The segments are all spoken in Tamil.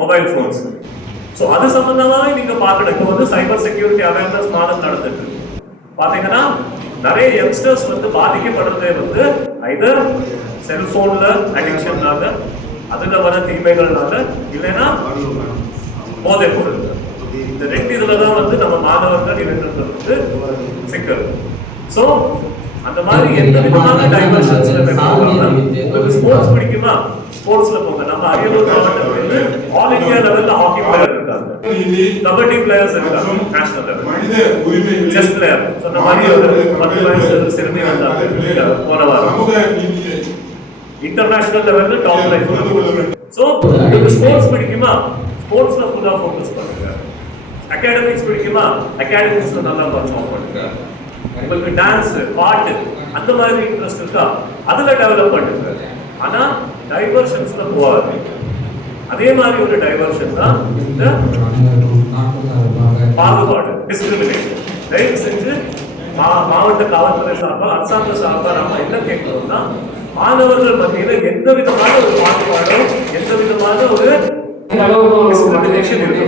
Mobile phones. ஸோ அது சம்பந்தமா நீங்க பார்க்கணும். இப்போ வந்து சைபர் செக்யூரிட்டி அவேர்னஸ் மாதம் நடந்துட்டு பாத்தீங்கன்னா நிறைய யங்ஸ்டர்ஸ் வந்து பாதிக்கப்படுறதே வந்து ஐதர் செல்போன்ல அடிக்ஷன்னால, அதுல வர தீமைகள்னால, இல்லைன்னா போதை பொருள். இந்த ரெண்டு இதுலதான் வந்து நம்ம மாணவர்கள் இளைஞர்கள் வந்து சிக்கல். ஸோ அந்த மாதிரி எந்த விதமான டைவர்ஷன்ஸ்ல உங்களுக்கு ஸ்போர்ட்ஸ் பிடிக்குமா, ஸ்போர்ட்ஸ்ல போங்க. நம்ம அரியலூர் மாவட்டத்தில் ஆல் இந்தியா லெவல்ல ஹாக்கி பிளேயர் இருக்காங்க, கபடி பிளேயர்ஸ் இருக்காங்க, நேஷனல் லெவல் செஸ் பிளேயர் சொன்ன மாதிரி ஒரு 10 வயசு சிறுமி வந்தாங்க போன வாரம் இன்டர்நேஷனல் லெவல்ல டாப் லைஃப். ஸோ உங்களுக்கு ஸ்போர்ட்ஸ் பிடிக்குமா, ஸ்போர்ட்ஸ்ல ஃபுல்லா ஃபோக்கஸ் பண்ணுங்க. அகாடமிக்ஸ் பிடிக்குமா, அகாடமிக்ஸ்ல நல்லா பர்ஃபார்ம் பண்ணுங்க. உங்களுக்கு டான்ஸ், பாட்டு அந்த மாதிரி இன்ட்ரெஸ்ட் இருக்கா, அதுல டெவலப் பண்ணுங்க. ஆனா டைவர்ஷன்ஸ்ல போகாது. அதே மாதிரி ஒரு டைவர்ஷன் தான் இந்த பாகுபாடு, டிஸ்கிரிமினேஷன். தயவு செஞ்சு மாவட்ட காவல்துறை சார்பாக, அரசாங்க சார்பாக நம்ம என்ன கேட்கிறோம்னா, மாணவர்கள் மத்தியில எந்த விதமான ஒரு பாகுபாடோ, எந்த விதமான ஒரு டிஸ்கிரிமினேஷன் இருக்கு.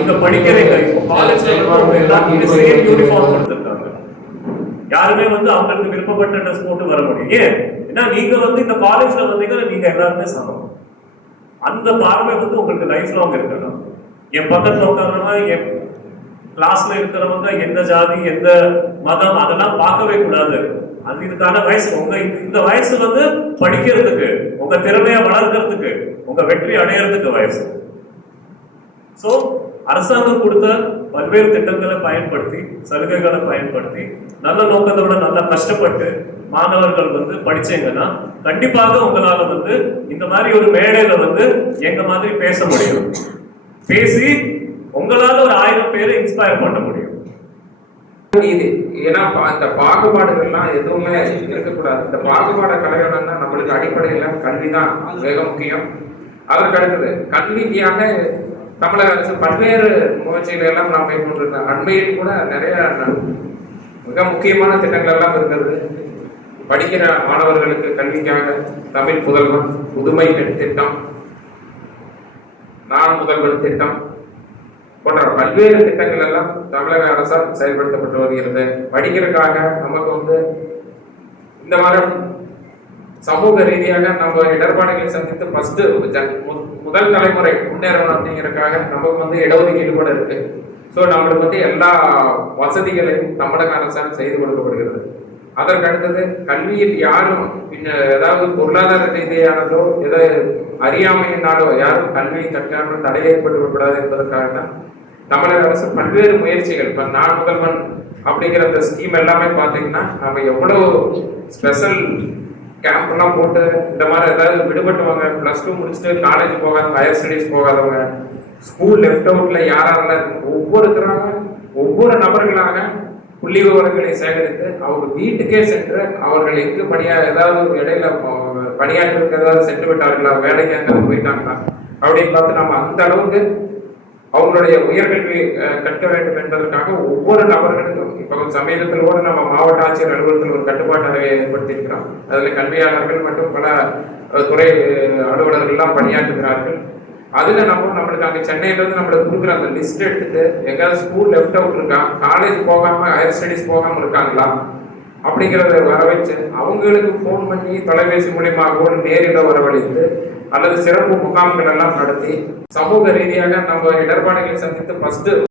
இந்த படிக்கிறீங்க, இப்போ காலேஜ்ல சேம் யூனிஃபார்ம் கொடுத்துருக்காங்க. யாருமே வந்து அவங்களுக்கு விருப்பப்பட்ட ட்ரெஸ் போட்டு வர முடியும். ஏன்னா நீங்க வந்து இந்த காலேஜ்ல வந்தீங்கன்னா நீங்க எல்லாருமே சமம். அந்த பார்வை வந்து உங்களுக்கு லைஃப் லாங் இருக்கணும். என் பக்கத்துல உட்கார்றவங்க, என் கிளாஸ்ல இருக்கிறவங்க எந்த ஜாதி, எந்த மதம், அதெல்லாம் பார்க்கவே கூடாது. அது இதுக்கான வயசு. உங்க இந்த வயசு வந்து படிக்கிறதுக்கு, உங்க திறமையை வளர்க்கறதுக்கு, உங்க வெற்றி அடையறதுக்கு வயசு. சோ அரசாங்கம் கொடுத்த பல்வேறு திட்டங்களை பயன்படுத்தி, சலுகைகளை பயன்படுத்தி, நல்ல நோக்கத்தோட நல்லா கஷ்டப்பட்டு மாணவர்கள் வந்து படிச்சீங்கன்னா கண்டிப்பாக உங்களால வந்து இந்த மாதிரி ஒரு மேடையில வந்து எங்க மாதிரி பேச முடியும். பேசி உங்களால ஒரு 1000 பேரை இன்ஸ்பயர் பண்ண முடியும். ஏன்னா இந்த பாகுபாடுகள்லாம் எதுவுமே இருக்கக்கூடாது. இந்த பாகுபாடை களையணும்னா நம்மளுக்கு அடிப்படையில கல்வி தான் மிக முக்கியம். அதற்கு அடுத்தது கல்விக்காக தமிழக அரசு பல்வேறு முயற்சிகள் எல்லாம் நாம் மேற்கொண்டிருக்கோம். அண்மையில் கூட நிறைய மிக முக்கியமான திட்டங்கள் எல்லாம் இருக்கிறது. படிக்கிற மாணவர்களுக்கு கல்விக்காக தமிழ் புதல்வன், புதுமை பெண் திட்டம், நான் முதல்வன் திட்டம் போன்ற பல்வேறு திட்டங்கள் எல்லாம் தமிழக அரசால் செயல்படுத்தப்பட்டு வருகிறது. படிக்கிறதுக்காக நமக்கு வந்து இந்த வாரம் சமூக ரீதியாக நம்ம இடர்பாடுகளை சந்தித்து ஃபர்ஸ்ட் முதல் தலைமுறை முன்னேறணும் அப்படிங்கிறதுக்காக நமக்கு வந்து இடஒதுக்கீடு கூட இருக்கு. ஸோ நம்மளுக்கு வந்து எல்லா வசதிகளையும் தமிழக அரசால் செய்து கொடுக்கப்படுகிறது. அதற்கு அடுத்தது கல்வியில் யாரும் ஏதாவது பொருளாதார ரீதியானதோ ஏதோ அறியாமையினாலோ யாரும் கல்வியை கற்காமல் தடை ஏற்பட்டுவிடக்கூடாது என்பதற்காக தான் தமிழக அரசு பல்வேறு முயற்சிகள். இப்போ நான் முதல்வன் அப்படிங்கிற அந்த ஸ்கீம் எல்லாமே பார்த்தீங்கன்னா நம்ம எவ்வளோ ஸ்பெஷல் கேம்ப் எல்லாம் போட்டு இந்த மாதிரி ஏதாவது விடுபட்டுவாங்க, +2 முடிச்சுட்டு காலேஜ் போகாதவங்க, ஹையர் ஸ்டடீஸ் போகாதவங்க, ஸ்கூல் லெஃப்ட் அவுட்ல யாரெல்லாம் ஒவ்வொருத்தராக ஒவ்வொரு நபர்களாக புள்ளி விவரங்களை சேகரித்து அவங்க வீட்டுக்கே சென்று அவர்கள் எங்கு ஏதாவது இடையில பணியாற்றுக்கு ஏதாவது சென்று விட்டார்களா, வேலைக்கு எங்காவது போயிட்டாங்களா அப்படின்னு பார்த்து நம்ம அந்த அளவுக்கு அவங்களுடைய உயர்கல்வி கற்க வேண்டும் என்பதற்காக ஒவ்வொரு நபர்களுக்கும் இப்போ சமீபத்தில் கூட நம்ம மாவட்ட ஆட்சியர் அலுவலகத்தில் ஒரு கட்டுப்பாட்டு அறையை ஏற்படுத்தியிருக்கிறோம். அதில் கல்வியாளர்கள் மற்றும் பல துறை அலுவலர்கள்லாம் பணியாற்றுகிறார்கள். அதில் நம்மளுக்கு அங்கே சென்னையிலேருந்து நம்மளுக்கு கொடுக்குற அந்த லிஸ்ட் எடுத்துட்டு எங்கேயாவது ஸ்கூல் லெஃப்ட் அவுட் இருக்கா, காலேஜ் போகாமல் ஹையர் ஸ்டடீஸ் போகாமல் இருக்காங்களா அப்படிங்கிறத வர வச்சு அவங்களுக்கு ஃபோன் பண்ணி தொலைபேசி மூலியமாக நேரில் வரவழைத்து அல்லது சிறப்பு முகாம்கள் எல்லாம் நடத்தி சமூக ரீதியாக நம்ம இடர்பாடுகளை சந்தித்து ஃபர்ஸ்ட்